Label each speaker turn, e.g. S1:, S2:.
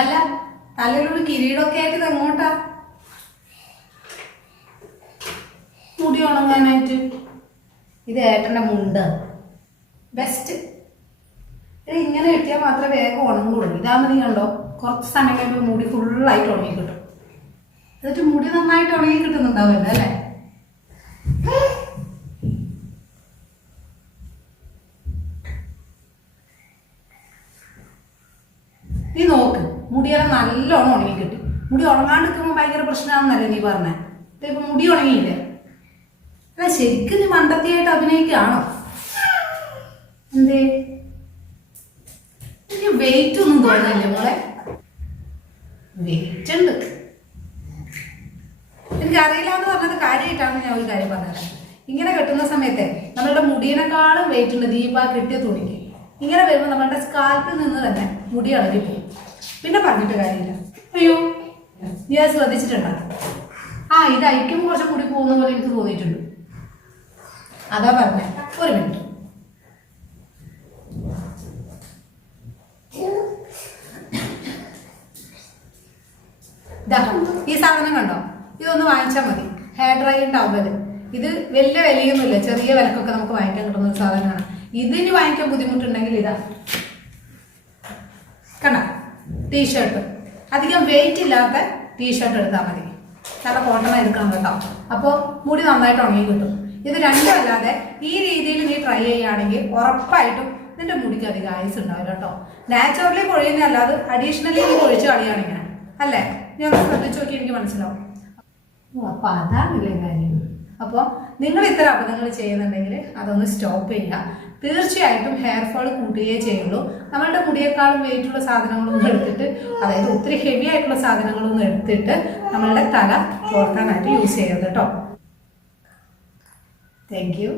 S1: അല്ല തലയിലൊരു കിരീടമൊക്കെ ആയിട്ട് എങ്ങോട്ടാ? മുടി ഉണങ്ങാനായിട്ട്. ഇത് ഏട്ടന്റെ മുണ്ട്. ബെസ്റ്റ് ഇത് ഇങ്ങനെ കിട്ടിയാൽ മാത്രമേ വേഗം ഉണങ്ങുള്ളൂ. ഇതാകുമ്പോൾ നീ കണ്ടോ കുറച്ച് സമയം കഴിയുമ്പോൾ മുടി ഫുള്ളായിട്ട് ഉണങ്ങി കിട്ടും. എന്നിട്ട് മുടി നന്നായിട്ട് ഉണങ്ങി കിട്ടുന്നുണ്ടാവില്ല അല്ലേ? നീ നോക്ക്. മുടിയെല്ലാം നല്ലോണം ഉണങ്ങി കിട്ടി. മുടി ഉണങ്ങാണ്ട് നിൽക്കുമ്പോൾ ഭയങ്കര പ്രശ്നമാണെന്നല്ലേ നീ പറഞ്ഞേ? ഇപ്പം മുടി ഉണങ്ങിയില്ലേ? അല്ല ശരിക്കും നീ മണ്ടത്തിയായിട്ട് അഭിനയിക്കുകയാണോ? എന്തേ? വെയിറ്റ് ഒന്നും തോന്നില്ല മോളെ? വെയിറ്റ് ഉണ്ട്. എനിക്കറിയില്ല എന്ന് പറഞ്ഞത് കാര്യമായിട്ടാണ് ഞാൻ ഒരു കാര്യം പറഞ്ഞത്. ഇങ്ങനെ കെട്ടുന്ന സമയത്തെ നമ്മളുടെ മുടിയിനെക്കാളും വെയിറ്റ് ഉണ്ട്. ദീപ കിട്ടിയ തുണിക്ക്. ഇങ്ങനെ വരുമ്പോൾ നമ്മളുടെ സ്കാൽപ്പിൽ നിന്ന് തന്നെ മുടി ഇളകി പോകും പിന്നെ പറഞ്ഞിട്ട് കാര്യമില്ല. അയ്യോ ഞാൻ ശ്രദ്ധിച്ചിട്ടുണ്ടോ. ആ ഇത് ഐക്യം കുറച്ച് കൂടി പോകുന്ന പോലെ എനിക്ക് തോന്നിയിട്ടുണ്ട്. അതാ പറഞ്ഞ ഒരു മിനിറ്റ്. ഈ സാധനം കണ്ടോ? ഇതൊന്ന് വാങ്ങിച്ചാൽ മതി. ഹെയർ ഡ്രൈ ടവൽ ഇത് വലിയ വിലയൊന്നുമില്ല. ചെറിയ വിലക്കൊക്കെ നമുക്ക് വാങ്ങിക്കാൻ കിട്ടുന്ന ഒരു സാധനമാണ്. ഇതിന് വാങ്ങിക്കാൻ ബുദ്ധിമുട്ടുണ്ടെങ്കിൽ ഇതാ. ടീഷർട്ട് അധികം വെയിറ്റ് ഇല്ലാത്ത ടീഷർട്ട് എടുത്താൽ മതി. നല്ല കോട്ടൺ എടുക്കണം കേട്ടോ. അപ്പോൾ മുടി നന്നായിട്ട് ഉണങ്ങി കിട്ടും. ഇത് രണ്ടും അല്ലാതെ ഈ രീതിയിൽ നീ ട്രൈ ചെയ്യുകയാണെങ്കിൽ ഉറപ്പായിട്ടും നിന്റെ മുടിക്ക് അധികം ആയുസ് ഉണ്ടാവില്ല കേട്ടോ. നാച്ചുറലി പൊഴിയുന്ന അല്ലാതെ അഡീഷണലി നീ പൊഴിച്ച് കളിയാണെങ്കിൽ അല്ലേ? ഞാൻ ശ്രദ്ധിച്ചു നോക്കി എനിക്ക് മനസ്സിലാവും അപ്പൊ അതാണല്ലേ കാര്യം. അപ്പോൾ നിങ്ങൾ ഇത്തരം അബദ്ധങ്ങൾ ചെയ്യുന്നുണ്ടെങ്കിൽ അതൊന്ന് സ്റ്റോപ്പ് ചെയ്യുക. തീർച്ചയായിട്ടും ഹെയർ ഫോൾ കൂട്ടുകയേ ചെയ്യുള്ളൂ. നമ്മളുടെ മുടിയേക്കാളും വെയിറ്റുള്ള സാധനങ്ങളൊന്നും എടുത്തിട്ട് അതായത് ഒത്തിരി ഹെവി ആയിട്ടുള്ള സാധനങ്ങളൊന്നും എടുത്തിട്ട് നമ്മളുടെ തല ചോർത്താനായിട്ട് യൂസ് ചെയ്യരുത് കേട്ടോ താങ്ക് യു